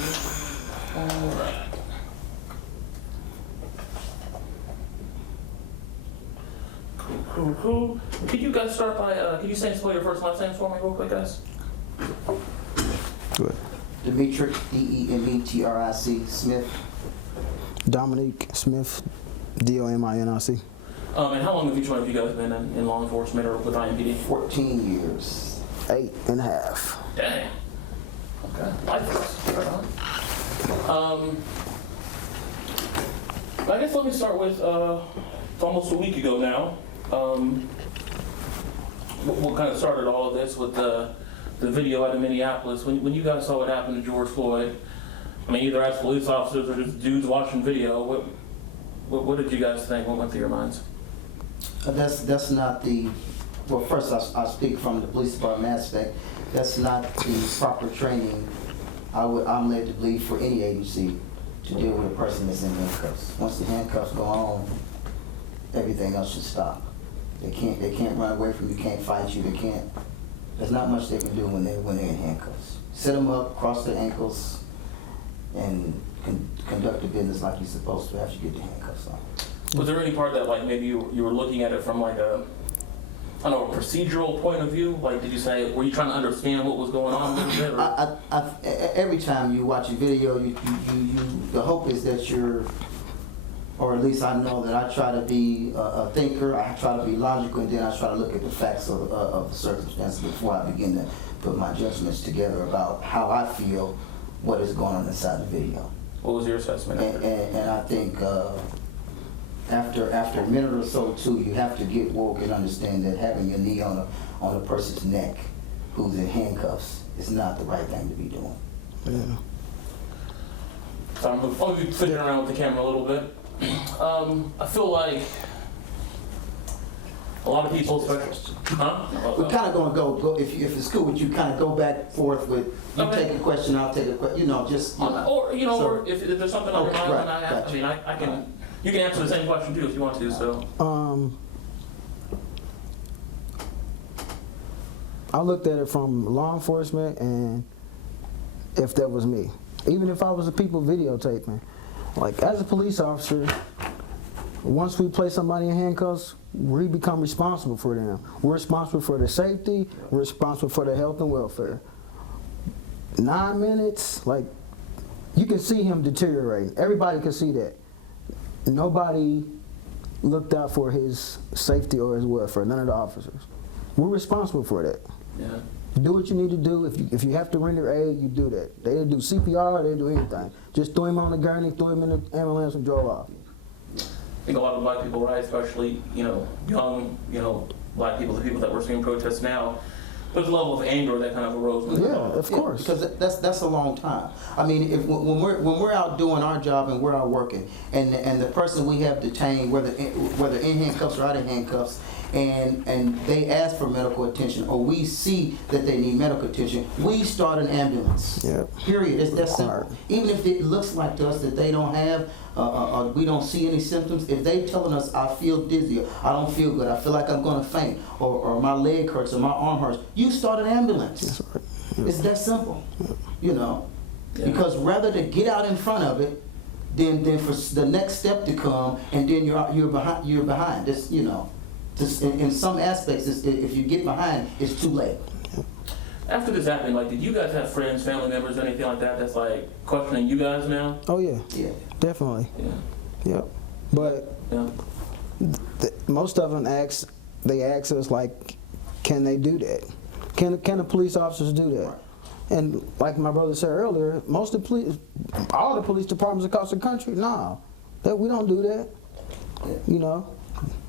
All right. Cool. Can you guys start by, can you spell your first and last names for me real quick, guys? Good. Demetric, Demetric, Smith. Dominic Smith, Dominic. And how long have each one of you guys been in law enforcement or with IMPD? 14 years. 8.5. Dang. Okay. Lifeless. Right on. I guess let me start with, it's almost a week ago now. What kind of started all of this with the video out of Minneapolis. When you guys saw what happened to George Floyd, I mean, either as police officers or just dudes watching video, what did you guys think? What went through your minds? That's not the, well, first I speak from the police department aspect. That's not the proper training I'm led to believe for any agency to deal with a person that's in handcuffs. Once the handcuffs go on, everything else should stop. They can't run away from you, can't fight you, there's not much they can do when they're in handcuffs. Set them up, cross their ankles, and conduct the business like you're supposed to after you get the handcuffs on. Was there any part that, like, maybe you were looking at it from, like, a procedural point of view? Like, did you say, were you trying to understand what was going on with it? Every time you watch a video, the hope is that you're, or at least I know that I try to be a thinker, I try to be logical, and then I try to look at the facts of the circumstances before I begin to put my judgments together about how I feel what is going on inside the video. What was your assessment? And I think after a minute or so too, you have to get woke and understand that having your knee on a person's neck who's in handcuffs is not the right thing to be doing. Yeah. So I'm going to be fiddling around with the camera a little bit. I feel like a lot of people, We're kind of going to go if it's cool with you, kind of go back and forth with you take a question, I'll take a question, or if there's something on your mind, right, I mean, I can, you can answer the same question too if you want to. So I looked at it from law enforcement, and if that was me, even if I was the people videotaping, like as a police officer, once we place somebody in handcuffs, we become responsible for them. We're responsible for their safety, we're responsible for their health and welfare. 9 minutes, like, you can see him deteriorating. Everybody can see that. Nobody looked out for his safety or his welfare, none of the officers. We're responsible for that. yeah. Do what you need to do. If you have to render aid, you do that. They didn't do CPR, they didn't do anything. Just throw him on the gurney, throw him in the ambulance, and drove off. I think a lot of black people, right, especially, young, black people, the people that we're seeing protests now, there's a level of anger that kind of arose. Yeah, of course. Because that's a long time. I mean, when we're out doing our job and we're out working, and the person we have detained, whether in handcuffs or out of handcuffs, and they ask for medical attention, or we see that they need medical attention, we start an ambulance. Yeah. Period. It's that simple. Even if it looks like to us that they don't have, we don't see any symptoms, if they telling us I feel dizzy, or I don't feel good, I feel like I'm going to faint, or my leg hurts, or my arm hurts, you start an ambulance. That's right. Yeah. It's that simple. Yeah. Because rather to get out in front of it, than for the next step to come, and then you're behind. This, just in some aspects, if you get behind, it's too late. After this happened, like, did you guys have friends, family members, anything like that that's like questioning you guys now? Oh yeah. Yeah. Definitely. Yeah. Yep. But most of them ask us, like, can they do that? Can the police officers do that? Right. And like my brother said earlier, all the police departments across the country, we don't do that. Yeah.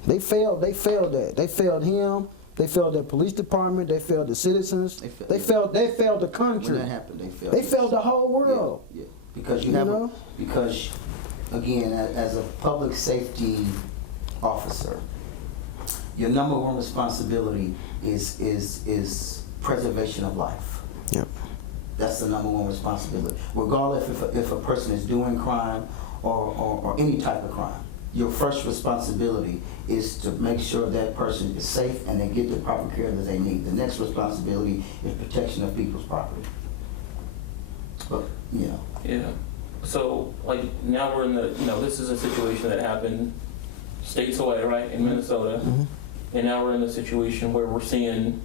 They failed that. They failed him. They failed the police department. They failed the citizens. They failed the country. When that happened, they failed the whole world. Yeah. Because because again, as a public safety officer, your number one responsibility is preservation of life. Yep. That's the number one responsibility, regardless if a person is doing crime or any type of crime. Your first responsibility is to make sure that person is safe and they get the proper care that they need. The next responsibility is protection of people's property. But, you know. Yeah. So, like, now we're in the, this is a situation that happened states away, right, in Minnesota. And now we're in the situation where we're seeing,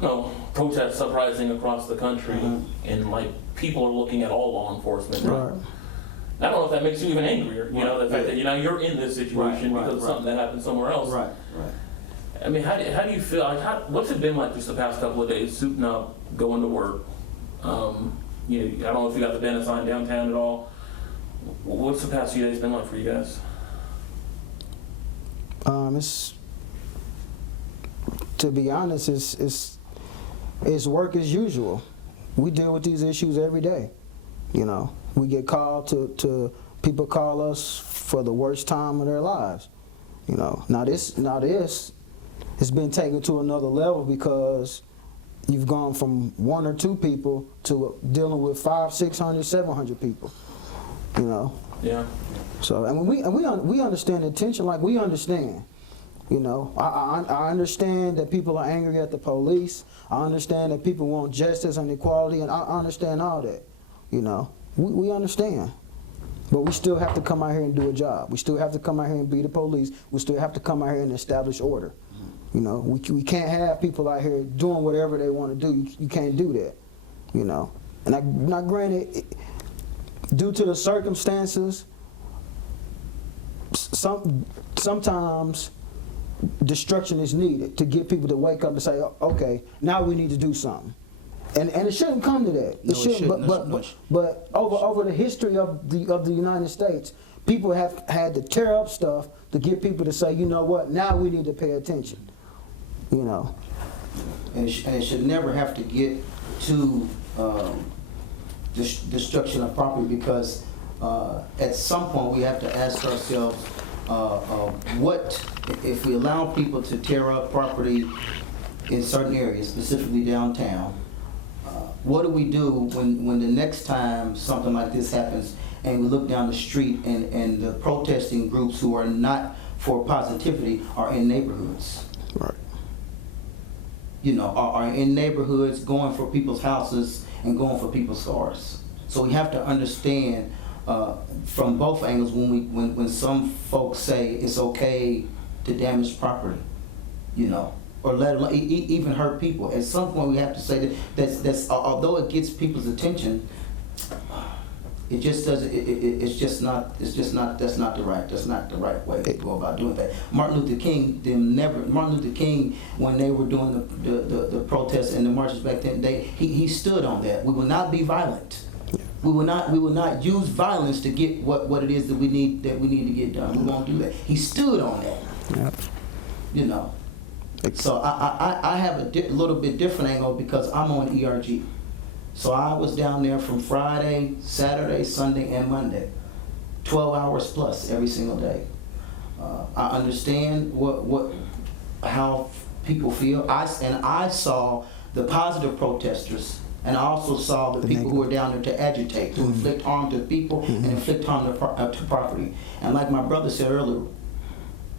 protests uprising across the country. And, like, people are looking at all law enforcement. Right. I don't know if that makes you even angrier, the fact that, you're in this situation because of something that happened somewhere else. Right. I mean, how do you feel? Like, what's it been like just the past couple of days, suiting up, going to work? I don't know if you got the banner sign downtown at all. What's the past few days been like for you guys? To be honest, it's work as usual. We deal with these issues every day. We get called to people call us for the worst time of their lives. Now this it's been taken to another level because you've gone from 1 or 2 people to dealing with 500, 600, 700 people. Yeah. So we understand the tension, like we understand. I understand that people are angry at the police. I understand that people want justice and equality, and I understand all that. We understand. But we still have to come out here and do a job. We still have to come out here and be the police. We still have to come out here and establish order. We can't have people out here doing whatever they want to do. You can't do that. And now granted, due to the circumstances, sometimes destruction is needed to get people to wake up and say, okay, now we need to do something. And it shouldn't come to that. It shouldn't. But over the history of the United States, people have had to tear up stuff to get people to say, you know what, now we need to pay attention. And it should never have to get to destruction of property, because at some point we have to ask ourselves, what if we allow people to tear up property in certain areas, specifically downtown? What do we do when the next time something like this happens and we look down the street and the protesting groups who are not for positivity are in neighborhoods? Right. Are in neighborhoods, going for people's houses and going for people's cars. So we have to understand from both angles when some folks say it's okay to damage property, or let alone even hurt people. At some point, we have to say that's although it gets people's attention, it just doesn't. That's not the right way to go about doing that. Martin Luther King, when they were doing the protests and the marches back then, he stood on that. We will not be violent. We will not use violence to get what it is that we need to get done. We won't do that. He stood on that. Yep. So I have a little bit different angle because I'm on ERG. So I was down there from Friday, Saturday, Sunday, and Monday, 12 hours plus every single day. I understand how people feel. I saw the positive protesters, and I also saw the people who were down there to agitate, to inflict harm to people and inflict harm to property. And like my brother said earlier,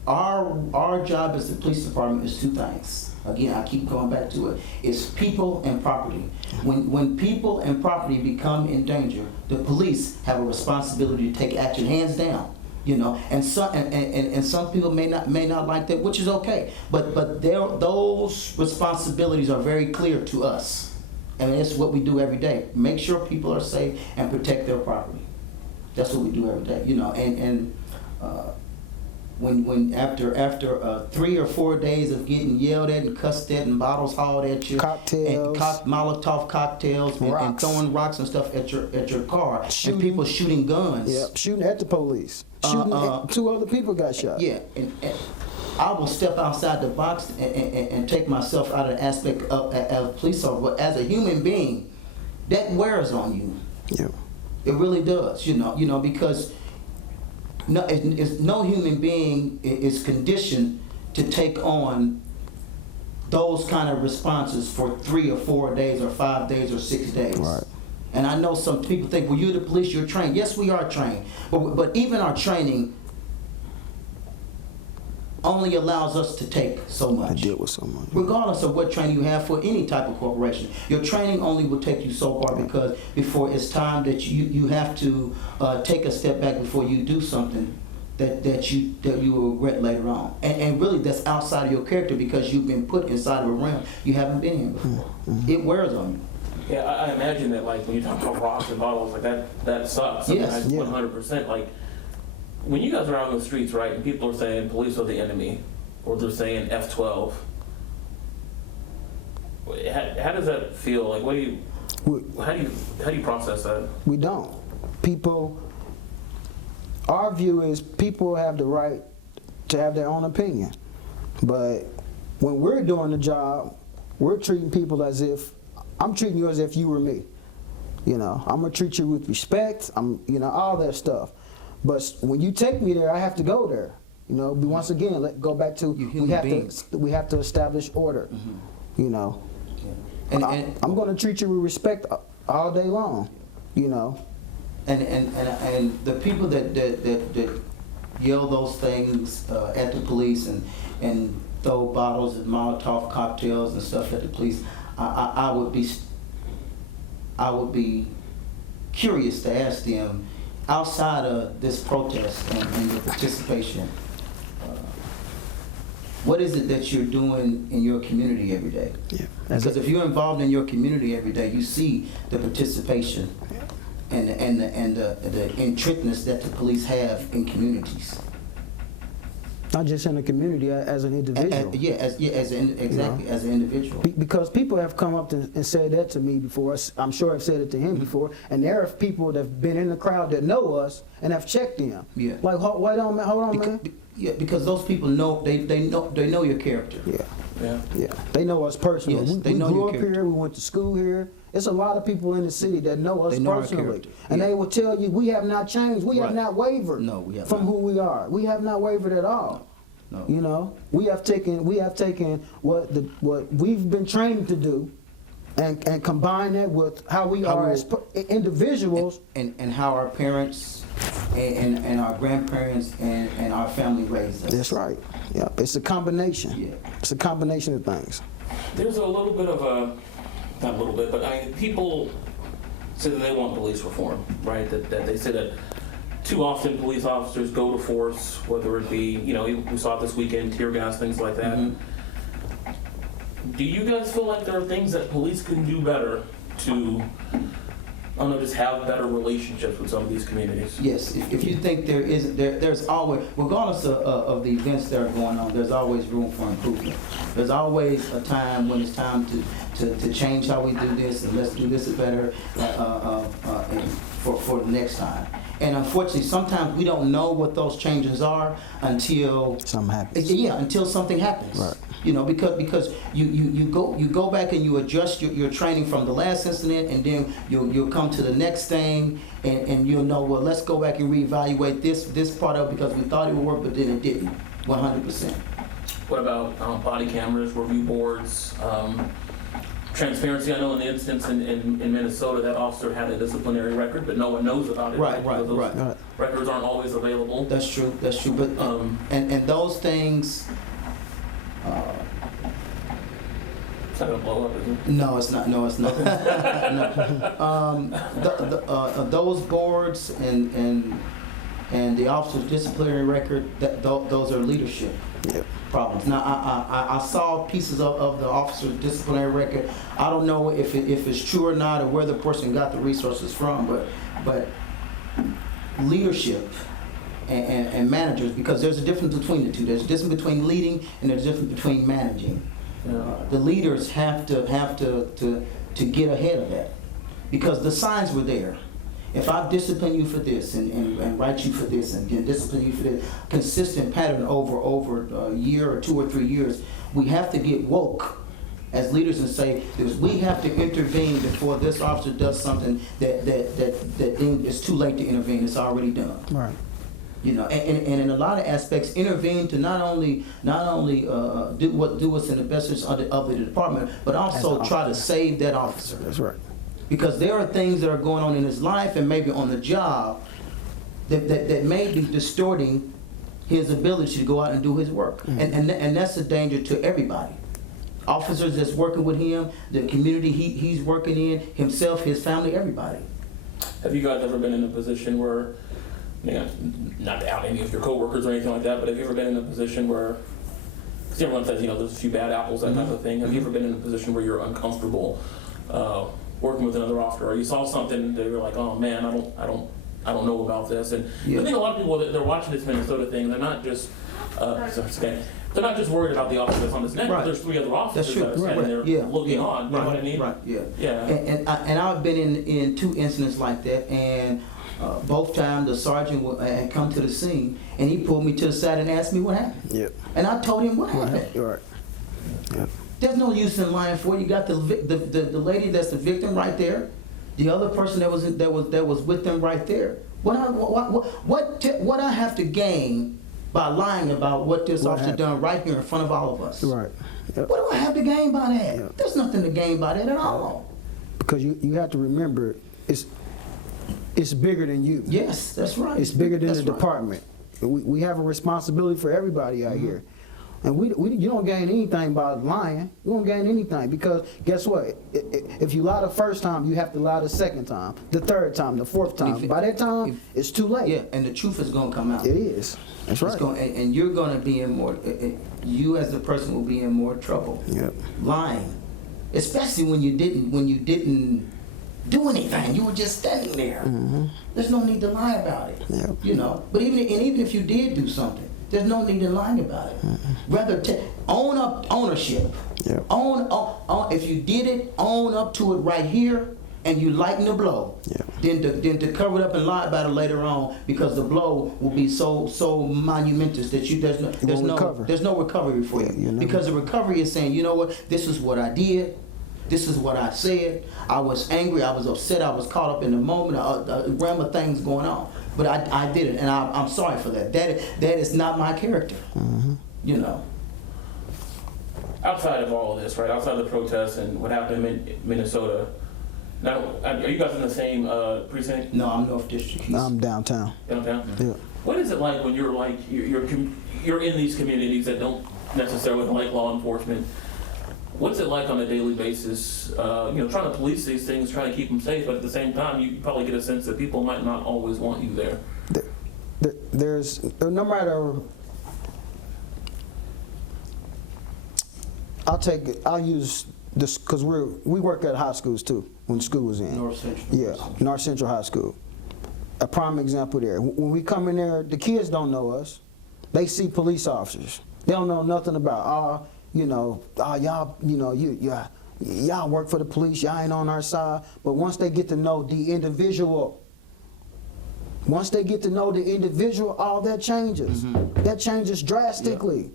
our job as the police department is 2 things. Again, I keep going back to it. It's people and property. When people and property become in danger, the police have a responsibility to take action, hands down. And some people may not like that, which is okay. But those responsibilities are very clear to us, and it's what we do every day. Make sure people are safe and protect their property. That's what we do every day. When after 3 or 4 days of getting yelled at and cussed at and bottles hauled at you, cocktails, and Molotov cocktails, and throwing rocks and stuff at your car, and people shooting guns, shooting at the police, shooting at 2 other people got shot. Yeah, and I will step outside the box and take myself out of the aspect of as a police officer, but as a human being, that wears on you. Yeah, it really does. Because. No human being is conditioned to take on those kind of responses for 3 or 4 days or 5 days or 6 days. Right. And I know some people think, well, you're the police, you're trained. Yes, we are trained. But even our training only allows us to take so I much. deal with someone. Regardless of what training you have for any type of corporation. Your training only will take you so far, because before it's time that you have to take a step back before you do something that you will regret later on. And really that's outside of your character, because you've been put inside of a realm you haven't been in before. It wears on you. Yeah, I imagine that, like, when you talk about rocks and bottles, like, that sucks. Yes. I mean, 100%. Like, when you guys are out on the streets, right, and people are saying police are the enemy, or they're saying F12, how does that feel? Like, how do you process that? We don't. People, our view is people have the right to have their own opinion. But when we're doing the job, we're treating people as if, I'm treating you as if you were me. You know, I'm gonna treat you with respect, all that stuff. But when you take me there, I have to go there. You know, but once again, go back to, we have to establish order. You know. And I'm gonna treat you with respect all day long, you know. And the people that yell those things at the police and throw bottles and Molotov cocktails and stuff at the police, I would be curious to ask them, outside of this protest and the participation, what is it that you're doing in your community every day? Yeah. Because if you're involved in your community every day, you see the participation and the entrenchness that the police have in communities. Not just in the community, as an individual. As an individual. Because people have come up and said that to me before. I'm sure I've said it to him before. And there are people that have been in the crowd that know us and have checked him. Yeah. Like, hold on, man. Yeah, because those people know they know your character. Yeah. They know us personally. Yes, we grew up here. We went to school here. It's a lot of people in the city that know us personally, and they will tell you we have not changed. We have not wavered. No, we have from not. who we are. We have not wavered at all. No. You know, we have taken what we've been trained to do, and combine that with how we are as individuals, and how our parents and our grandparents and our family raised us. That's right. Yeah, it's a combination. Yeah. It's a combination of things. There's a little bit of not a little bit, but people say that they want police reform, right? That they say that too often police officers go to force, whether it be, we saw it this weekend, tear gas, things like that. Do you guys feel like there are things that police can do better to, just have better relationships with some of these communities? Yes, if you think there's always, regardless of the events that are going on, there's always room for improvement. There's always a time when it's time to change how we do this, and let's do this better for the next time. And unfortunately, sometimes we don't know what those changes are until something happens. Yeah, until something happens. Right. Because you go back and you adjust your training from the last incident, and then you'll come to the next thing, and you'll know, well, let's go back and reevaluate this part of it because we thought it would work, but then it didn't. 100%. What about body cameras, review boards, transparency? I know in the instance in Minnesota, that officer had a disciplinary record, but no one knows about it. Right. Records aren't always available. That's true. But and those things. It's not gonna blow up, is it? No, it's not. No. Those boards and the officer's disciplinary record, those are leadership problems. Now, I saw pieces of the officer's disciplinary record. I don't know if it's true or not, or where the person got the resources from, but leadership and managers, because there's a difference between the two. There's a difference between leading and there's a difference between managing. The leaders have to get ahead of that, because the signs were there. If I discipline you for this and write you for this and discipline you for this, consistent pattern over a year or 2 or 3 years, we have to get woke as leaders and say, we have to intervene before this officer does something that it's too late to intervene. It's already done. Right. And in a lot of aspects, intervene to not only do what's in the best interest of the department, but also try to save that officer. That's right. Because there are things that are going on in his life and maybe on the job that may be distorting his ability to go out and do his work. And that's a danger to everybody. Officers that's working with him, the community he's working in, himself, his family, everybody. Have you guys ever been in a position where, not to out any of your coworkers or anything like that, but have you ever been in a position where, because everyone says, there's a few bad apples, that type of thing. Have you ever been in a position where you're uncomfortable working with another officer, or you saw something that you're like, oh man, I don't know about this? And I think a lot of people that they're watching this Minnesota thing, they're not just they're not just worried about the officer that's on this net. Right. There's 3 other officers that are standing there looking on. You know what I mean? Right. Yeah. Yeah. And I've been in 2 incidents like that, and both times the sergeant had come to the scene, and he pulled me to the side and asked me what happened. Yep. And I told him what happened. Right. Yep. There's no use in lying for it. You got the lady that's the victim right there, the other person that was with them right there. What I have to gain by lying about what this officer done right here in front of all of us? Right. Yep. What do I have to gain by that? Yep. There's nothing to gain by that at all. Because you have to remember, it's bigger than you. Yes, that's right. It's bigger than the department. We have a responsibility for everybody out here. And you don't gain anything by lying. You don't gain anything, because guess what? If you lie the first time, you have to lie the second time, the third time, the fourth time. By that time, it's too late. Yeah, and the truth is going to come out. It is. That's right. And you're going to be in more, you as the person will be in more trouble. Yep. Lying. Especially when you didn't do anything. You were just standing there. There's no need to lie about it. Yep. But even if you did do something, there's no need in lying about it. Rather, own up ownership. Yep. Own. If you did it, own up to it right here, and you lighten the blow. Yep. Then to cover it up and lie about it later on, because the blow will be so monumentous that there's no recovery for you. Because the recovery is saying, you know what, this is what I did. This is what I said. I was angry. I was upset. I was caught up in the moment. A realm of things going on. But I did it, and I'm sorry for that. That is not my character. Outside of all of this, right? Outside of the protests and what happened in Minnesota. Now, are you guys in the same precinct? No, I'm North District. I'm downtown. Downtown? Yeah. What is it like when you're in these communities that don't necessarily like law enforcement? What's it like on a daily basis, trying to police these things, trying to keep them safe, but at the same time, you probably get a sense that people might not always want you there. There's no matter. I'll use this because we work at high schools too when school was in. North Central. Yeah, North Central High School. A prime example there. When we come in there, the kids don't know us. They see police officers. They don't know nothing about y'all work for the police, y'all ain't on our side. But once they get to know the individual, all that changes. That changes drastically.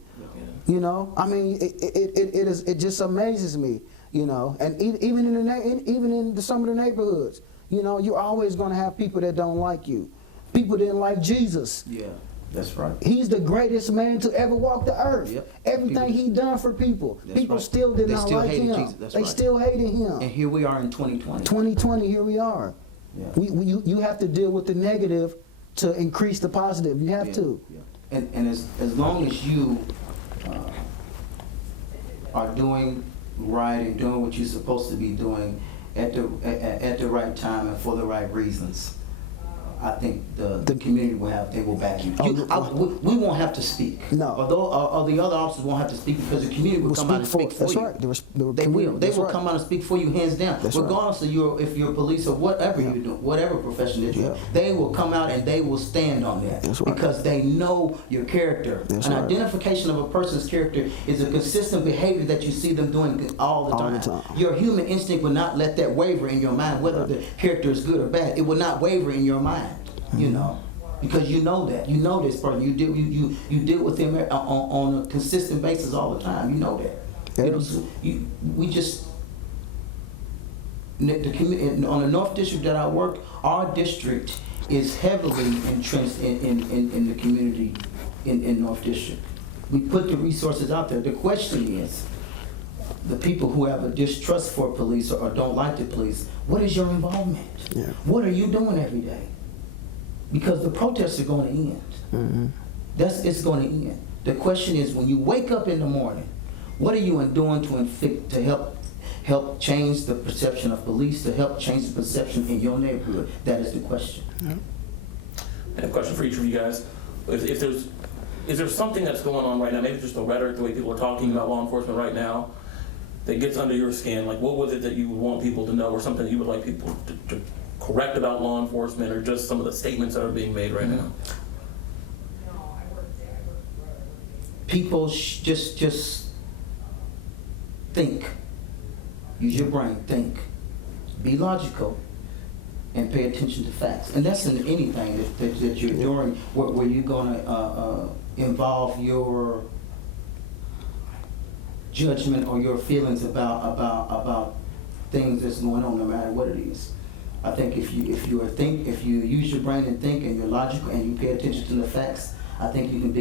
I mean, it just amazes me, and even in some of the neighborhoods, you're always going to have people that don't like you. People didn't like Jesus. Yeah. That's right. He's the greatest man to ever walk the earth. Yep. Everything he done for people. People still did not like him. They still hated him. And here we are in 2020. 2020, here we are. Yeah. You have to deal with the negative to increase the positive. You have to. Yeah. And as long as you are doing right and doing what you're supposed to be doing at the right time and for the right reasons, I think the community will back you. We won't have to speak. No. Or the other officers won't have to speak, because the community will come out and speak for you. That's right. They will. They will come out and speak for you, hands down. Regardless of if you're police or whatever you do, whatever profession that you're in, they will come out and they will stand on that. That's right. Because they know your character. Identification of a person's character is a consistent behavior that you see them doing all the time. Your human instinct will not let that waver in your mind, whether the character is good or bad. It will not waver in your mind. Because you know that. You know this person. You deal with him on a consistent basis all the time. You know that. We just on the North District that I work, our district is heavily entrenched in the community in North District. We put the resources out there. The question is, the people who have a distrust for police or don't like the police, what is your involvement? What are you doing every day? Because the protests are going to end. It's going to end. The question is, when you wake up in the morning, what are you doing to help change the perception of police, to help change the perception in your neighborhood? That is the question. And a question for each of you guys. Is there something that's going on right now, maybe just the rhetoric, the way people are talking about law enforcement right now, that gets under your skin? Like, what was it that you would want people to know, or something that you would like people to correct about law enforcement, or just some of the statements that are being made right now? People just think. Use your brain, think. Be logical, and pay attention to facts. And that's in anything that you're doing, where you're going to involve your judgment or your feelings about things that's going on, no matter what it is. I think if you use your brain and think, and you're logical and you pay attention to the facts, I think you can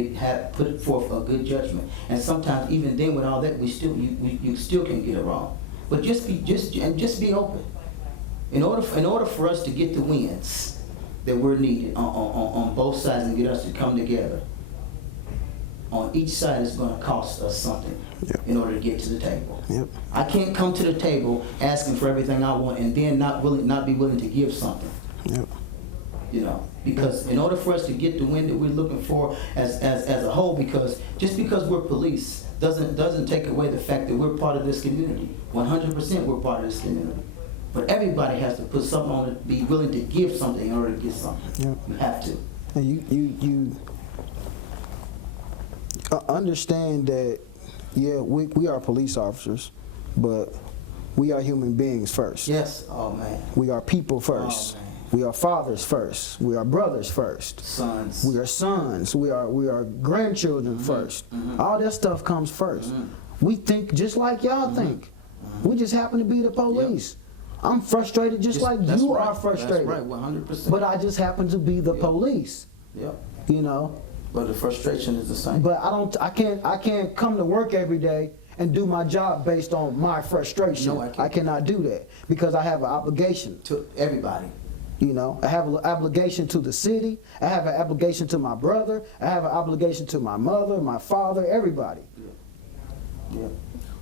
put forth a good judgment. And sometimes, even then, with all that, you still can get it wrong. But just be open. In order for us to get the wins that we're needed on both sides, and get us to come together, on each side is going to cost us something. Yep. In order to get to the table. Yep. I can't come to the table asking for everything I want and then not be willing to give something. Yep. You know, because in order for us to get the win that we're looking for as a whole, because just because we're police doesn't take away the fact that we're part of this community. 100% we're part of this community. But everybody has to put something on it, be willing to give something in order to get something. Yep. You have to. And you understand that, yeah, we are police officers, but we are human beings first. Yes. Oh, man. We are people first. Oh, man. We are fathers first. We are brothers first. Sons. We are sons. We are grandchildren first. All that stuff comes first. We think just like y'all think. We just happen to be the police. Yep. I'm frustrated just like you are frustrated. That's right, 100%. But I just happen to be the police. Yep. You know? But the frustration is the same. But I can't come to work every day and do my job based on my frustration. No, I can't. I cannot do that because I have an obligation To everybody. You know, I have an obligation to the city. I have an obligation to my brother. I have an obligation to my mother, my father, everybody. Yeah.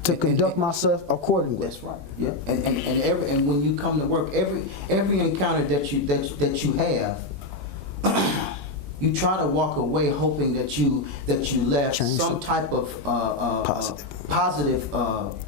To conduct myself accordingly. That's right. Yeah. And when you come to work, every encounter that you have, you try to walk away hoping that you left some type of positive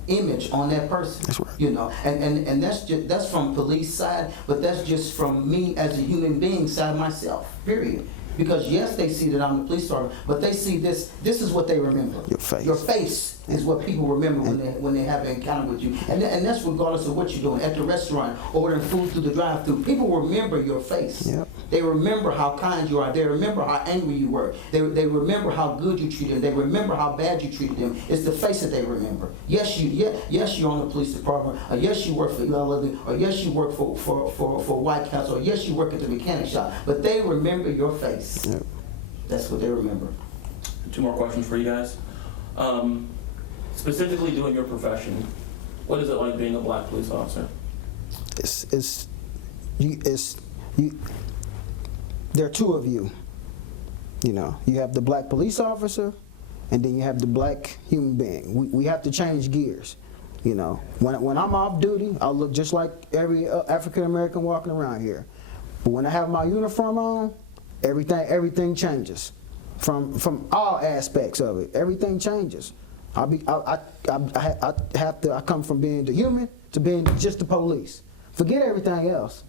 image on that person. That's right. You know, and that's from police side, but that's just from me as a human being side myself. Period. Because yes, they see that I'm the police officer, but they see this. This is what they remember. Your face. Your face is what people remember when they have an encounter with you, and that's regardless of what you're doing at the restaurant, ordering food through the drive-thru. People remember your face. Yep. They remember how kind you are. They remember how angry you were. They remember how good you treated them. They remember how bad you treated them. It's the face that they remember. Yes, you're on the police department. Or yes, you work for Eli, or yes, you work for White Castle. Or yes, you work at the mechanic shop. But they remember your face. Yep. That's what they remember. 2 more questions for you guys. Specifically doing your profession, what is it like being a black police officer? There are 2 of you. You know, you have the black police officer, and then you have the black human being. We have to change gears. You know, when I'm off duty, I'll look just like every African American walking around here. But when I have my uniform on, everything changes. From all aspects of it, everything changes. I come from being the human to being just the police. Forget everything else.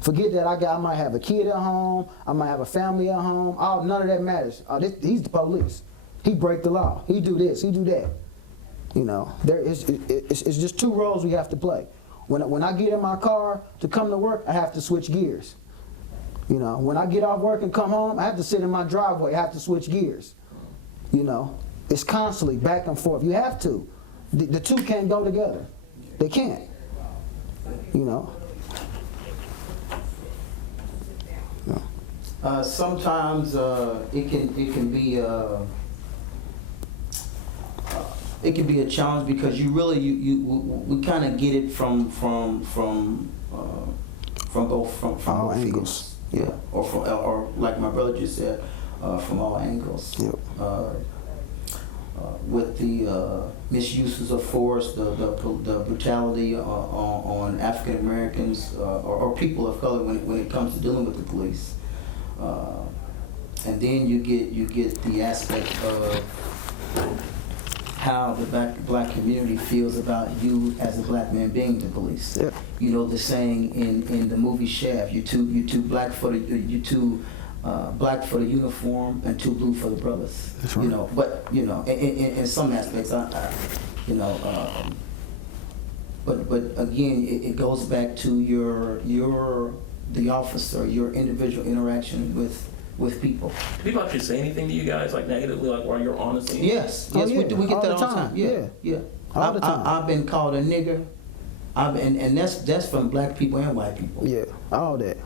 Forget that I might have a kid at home, I might have a family at home. None of that matters. He's the police. He break the law. He do this. He do that. You know, it's just 2 roles we have to play. When I get in my car to come to work, I have to switch gears. You know, when I get off work and come home, I have to sit in my driveway. I have to switch gears. You know, it's constantly back and forth. You have to. The 2 can't go together. They can't. You know. No. Sometimes it can be a challenge because we kind of get it from both all both angles. Yeah, or like my brother just said, from all angles. Yep. With the misuses of force, the brutality on African Americans or people of color when it comes to dealing with the police, and then you get the aspect of how the black community feels about you as a black man being the police. Yeah. You know the saying in the movie Shaft, you too black for the black for the uniform and too blue for the brothers. That's right. You know, but you know, in some aspects, but again, it goes back to the officer, your individual interaction with people. Do people actually say anything to you guys, like negatively, like while you're on the scene? Yes, Oh, we yeah. do. We get All that the all the time. time. Yeah, yeah. All the time. I've been called a nigger. And that's from black people and white people. Yeah, all that.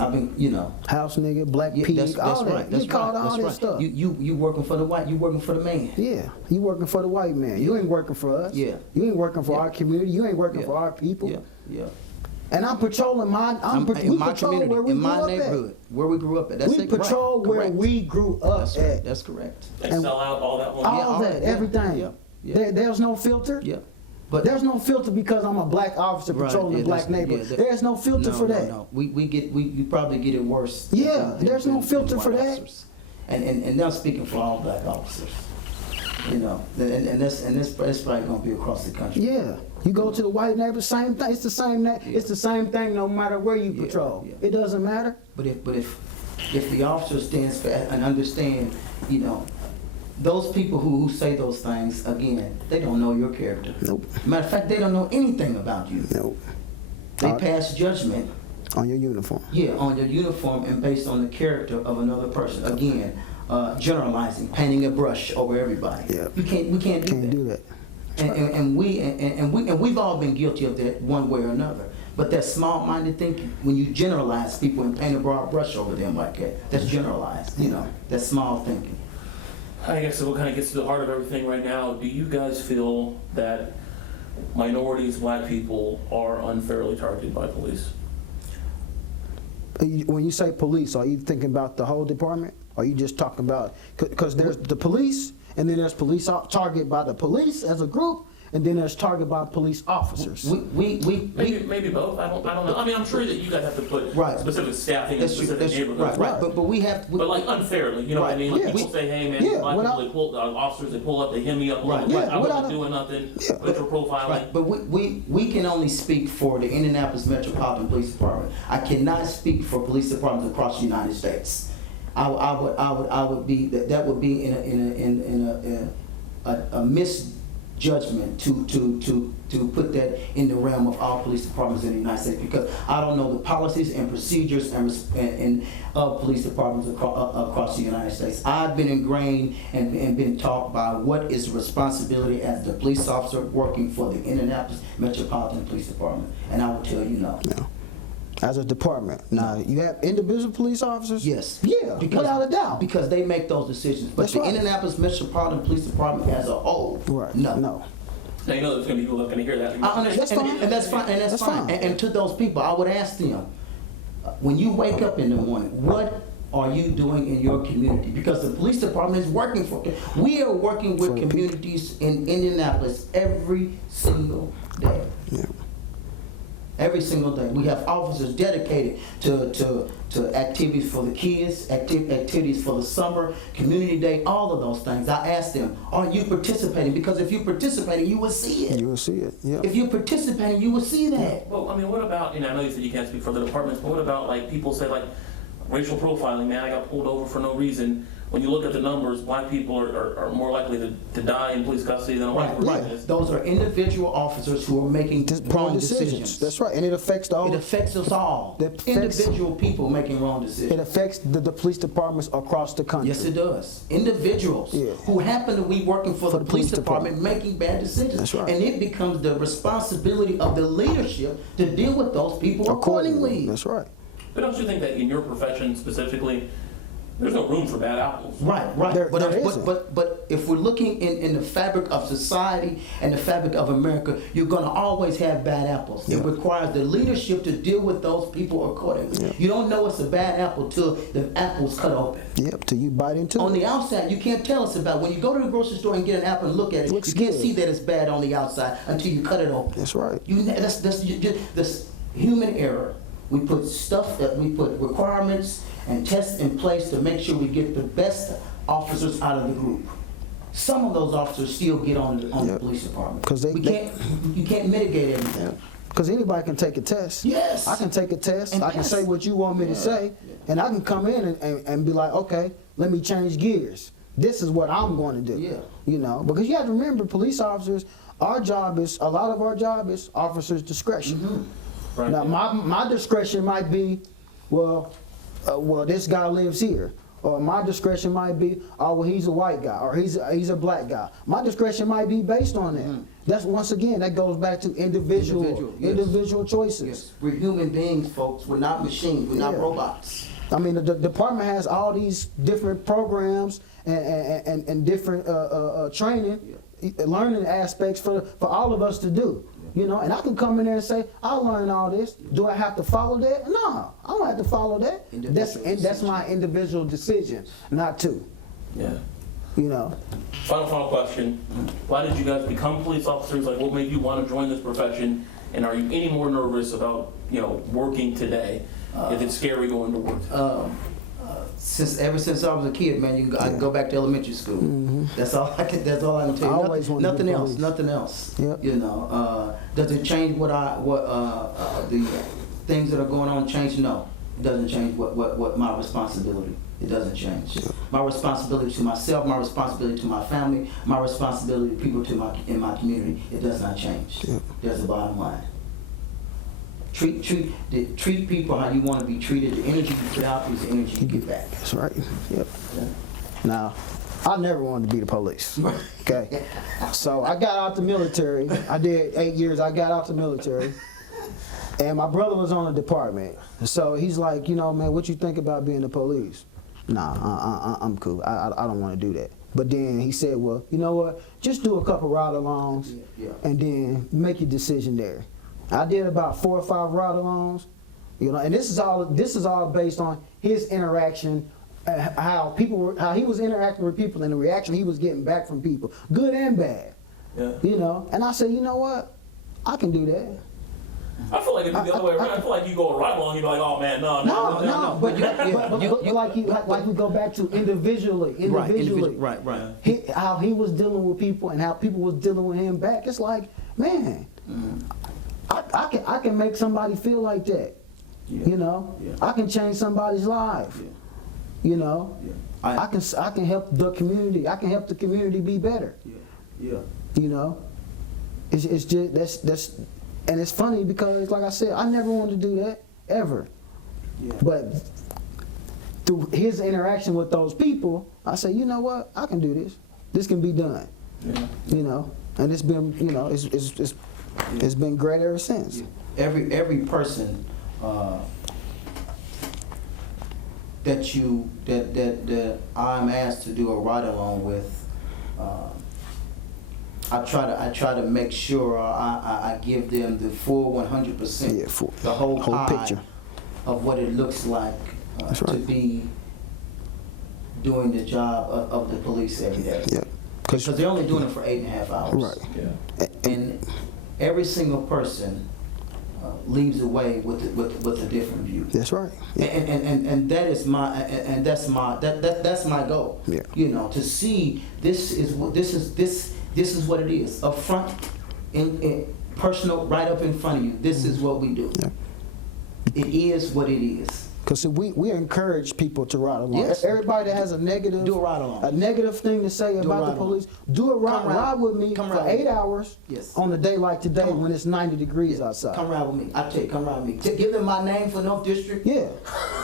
I've been, you know. House nigga, black Yeah, pig, that's all that. right. That's You called right. all That's that right. stuff. You working for the white. You working for the man. Yeah, you working for the white man. You ain't working for us. Yeah. You ain't working for Yeah. our community. You ain't working Yeah. for our people. Yeah, yeah. And I'm patrolling In we my patrol community, where we in grew my up neighborhood, where we grew up at. at. That's We it. patrol Right. where Correct. we grew up That's at. right. That's correct. They And- sell out all that one. All Yeah, that, yeah, everything. yeah, yeah. There's no filter. Yeah. But There's no filter because I'm a black officer Right, patrolling yeah, a black that's- neighborhood. yeah, that- There's no filter for that. No. You probably get it worse. Yeah, there's no filter white for that. officers. And now speaking for all black officers, you know, and that's probably gonna be across the country. Yeah, you go to the white neighborhood, same thing. It's the same. It's the same thing no matter where you Yeah, patrol. yeah. It doesn't matter. But if the officer stands for and understand, you know, those people who say those things, again, they don't know your character. Nope. Matter of fact, they don't know anything about you. Nope. They pass judgment, On your uniform. yeah, on your uniform and based on the character of another person. Again, generalizing, painting a brush over everybody. Yeah. We can't Can't do do that. that. And we've all been guilty of that one way or another. But that small-minded thinking, when you generalize people and paint a broad brush over them like that, that's generalized. You know, that's small thinking. I guess what kind of gets to the heart of everything right now, do you guys feel that minorities, black people, are unfairly targeted by police? When you say police, are you thinking about the whole department? Or are you just talking about, because there's the police, and then there's police targeted by the police as a group, and then there's targeted by police officers. Maybe both. I don't know. I mean, I'm sure that you guys have to put Right. specific staffing in That's true. specific That's true. neighborhoods. Right. But we have. But like unfairly, you know what I Right. mean? Like Yeah. people say, hey man, Yeah, black without- people, they pull, officers, they pull up, they hit me up a Right. little bit. Yeah, I without wasn't a- doing nothing, Yeah. racial profiling. Right, but we can only speak for the Indianapolis Metropolitan Police Department. I cannot speak for police departments across the United States. I would be that would be in a misjudgment to put that in the realm of all police departments in the United States, because I don't know the policies and procedures and of police departments across the United States. I've been ingrained and been taught by what is responsibility as the police officer working for the Indianapolis Metropolitan Police Department, and I will tell you no. No. As a department. Now, you have individual police officers? Yes. Yeah, without a doubt. Because they make those decisions. But That's the right. Indianapolis Metropolitan Police Department as a whole, Right. no. No. Now you know there's gonna be people that are gonna hear that. I understand, That's fine. and that's fine, and that's That's fine. fine. And to those people, I would ask them, when you wake up in the morning, what are you doing in your community? Because the police department is working for, we are working with For the people. communities in Indianapolis every single day. Yeah. Every single day. We have officers dedicated to activities for the kids, activities for the summer, community day, all of those things. I ask them, are you participating? Because if you're participating, you will see it. You will see it. Yeah. If you're participating, you will see that. Well, I mean, what about, I know you said you can't speak for the departments, but what about like people say like racial profiling, man, I got pulled over for no reason. When you look at the numbers, black people are more likely to die in police custody than a white person is. Those are individual officers who are making wrong decisions. That's right. And it affects the whole. It affects us all. It affects- Individual people making wrong It decisions. affects the police departments across the country. Yes, it does. Individuals Yeah. who happen to be working for the police department making bad decisions. That's right. And it becomes the responsibility of the leadership to deal with those people accordingly. That's right. But don't you think that in your profession specifically, There's no room for bad apples. Right. There isn't. But if we're looking in the fabric of society and the fabric of America, you're going to always have bad apples. It requires the leadership to deal with those people accordingly. You don't know it's a bad apple till the apple's cut open. Yep, till you bite into On it. the outside, you can't tell us about it. When you go to the grocery store and get an apple and look at it, Looks you can't good. see that it's bad on the outside until you cut it open. That's right. That's human error. We put requirements and tests in place to make sure we get the best officers out of the group. Some of those officers still get on the police department. 'Cause you can't mitigate everything. Because anybody can take a test. Yes. I can take a test. And I can pass. say what you want me to say. And I can come in and be like, okay, let me change gears. This is what I'm going to do. Yeah. You know, because you have to remember, police officers, a lot of our job is officers' discretion. Right. Now, my discretion might be, well, this guy lives here. Or my discretion might be, oh, well, he's a white guy, or he's a black guy. My discretion might be based on that. That's, once again, that goes back to individual choices. Yes. We're human beings, folks. We're not machines. We're not robots. I mean, the department has all these different programs and different training, learning aspects for all of us to do. You know, and I can come in there and say, I learned all this. Do I have to follow that? No, I don't have to follow that. That's my individual decision, not to. Yeah. You know. Final question. Why did you guys become police officers? Like, what made you want to join this profession? And are you any more nervous about, working today? If it's scary going to work? Ever since I was a kid, man, I can go back to elementary school. That's all I can tell you. I always wanted to be police. Nothing else. Yep. Does it change what the things that are going on change? No, it doesn't change what my responsibility. It doesn't change. Yep. My responsibility to myself, my responsibility to my family, my responsibility to people in my community. It does not change. Yep. That's the bottom line. Treat people how you want to be treated. The energy you put out is the energy you get back. That's right. Yep. Yeah. Now, I never wanted to be the police. Okay. So I got out the military. I did 8 years. I got out the military. And my brother was on the department. So he's like, man, what you think about being the police? Nah, I'm cool. I don't want to do that. But then he said, well, you know what? Just do a couple ride-alongs and then make your decision there. I did about 4 or 5 ride-alongs, and this is all based on his interaction, how he was interacting with people and the reaction he was getting back from people, good and bad. Yeah. And I said, you know what? I can do that. I feel like it'd be the other way around. I feel like you go right along, you'd be like, oh man, no. But like we go back to individually. Right. How he was dealing with people and how people was dealing with him back. It's like, man, I can make somebody feel like that. I can change somebody's life. I can help the community. I can help the community be better. It's just that's and it's funny because, like I said, I never wanted to do that ever. But through his interaction with those people, I said, you know what? I can do this. This can be done. And it's been it's been great ever since. Every person that I'm asked to do a ride along with, I try to make sure I give them the full 100%, the whole picture of what it looks like to be doing the job of the police every day. Because they're only doing it for 8.5 hours. Right. And every single person leaves away with a different view. That's right. And that's my goal. To see this is what it is up front, in personal, right up in front of you. This is what we do. It is what it is. Because we encourage people to ride along. Yes. Everybody that has a negative, do a ride along. A negative thing to say about the police. Do a ride with me for 8 hours on a day like today when it's 90 degrees outside. Come ride with me. I tell you, come ride with me. Give them my name for North District. Yeah.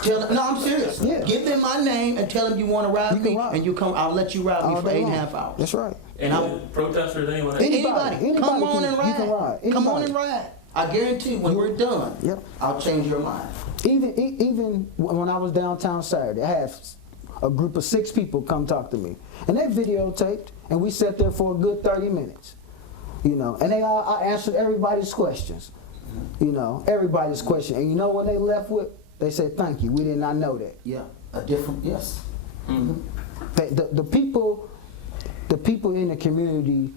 Tell them, no, I'm serious. Yeah. Give them my name and tell them you want to ride with me, and you come. I'll let you ride with me for 8.5 hours. That's right. And protesters, anyone? Anybody come on and ride. You can ride. Come on and ride. I guarantee when we're done, I'll change your mind. Even when I was downtown Saturday, I had a group of 6 people come talk to me. And they videotaped, and we sat there for a good 30 minutes. You know, and I answered everybody's questions. You know, everybody's question. And you know what they left with? They said, thank you, we did not know that. Yeah, a different, yes. Mm-hmm. The people in the community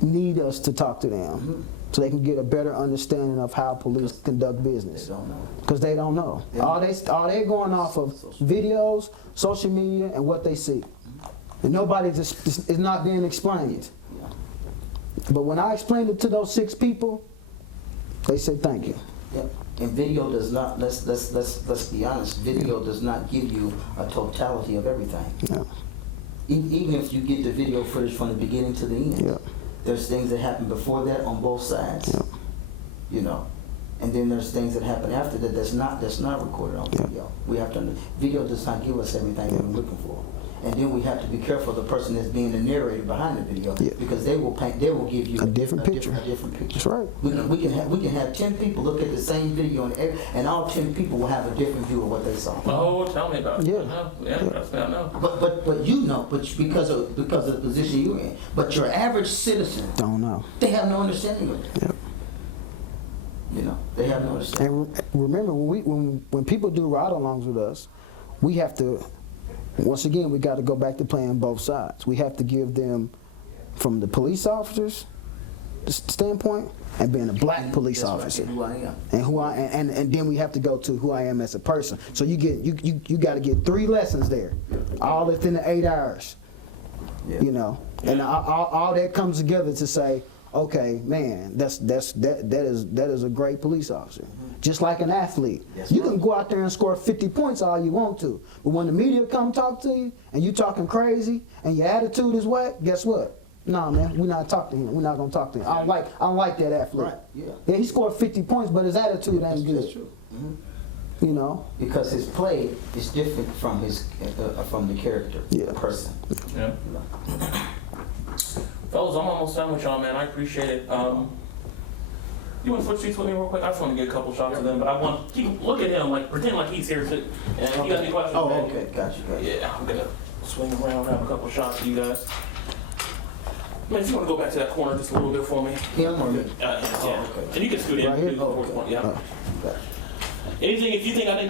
need us to talk to them so they can get a better understanding of how police conduct business. They don't know. Because they don't know. All they going off of videos, social media, and what they see. And nobody is not being explained. Yeah. But when I explained it to those 6 people, they said thank you. Yeah. And video does not, let's be honest, video does not give you a totality of everything. Yeah. Even if you get the video footage from the beginning to the end, Yeah. there's things that happen before that on both sides. Yeah. You know. And then there's things that happen after that that's not recorded on video. We have to, video does not give us everything we're looking for. And then we have to be careful of the person that's being the narrator behind the video, because they will give you a different picture. A different picture. That's right. We can have 10 people look at the same video, and all 10 people will have a different view of what they saw. Oh, tell me about it. Yeah. I know. Yeah, trust me, I know. But you know, because of the position you're in. But your average citizen, Don't know. they have no understanding of it. Yep. You know, they have no understanding. And remember, when people do ride-alongs with us, we have to, once again, we got to go back to playing both sides. We have to give them, from the police officers' standpoint, and being a black police officer, Who I am. and who I and then we have to go to who I am as a person. So you got to get 3 lessons there, all within the 8 hours. Yeah. You know, and all that comes together to say, okay, man, that is a great police officer. Just like an athlete. Yes, You right. can go out there and score 50 points all you want to, but when the media come talk to you and you talking crazy and your attitude is whack, guess what? Nah, man, we're not talking to him. We're not gonna talk to him. I don't like that athlete. Right, yeah. Yeah, he scored 50 points, but his attitude ain't good. That's true. You know. Because his play is different from from the character, Yeah. the person. Yeah. You know. Fellas, I'm almost done with y'all, man. I appreciate it. You want to switch seats with me real quick? I just want to get a couple shots of them, but I want look at him, like pretend like he's here. And you got any questions? Oh, man? okay, gotcha. Yeah, I'm gonna swing around, have a couple shots of you guys. Man, if you want to go back to that corner just a little bit for me. Yeah, I'm good. Yeah. Oh, okay. And you can scoot in. Right here? Do the fourth one, yeah. Gotcha. Anything, if you think I didn't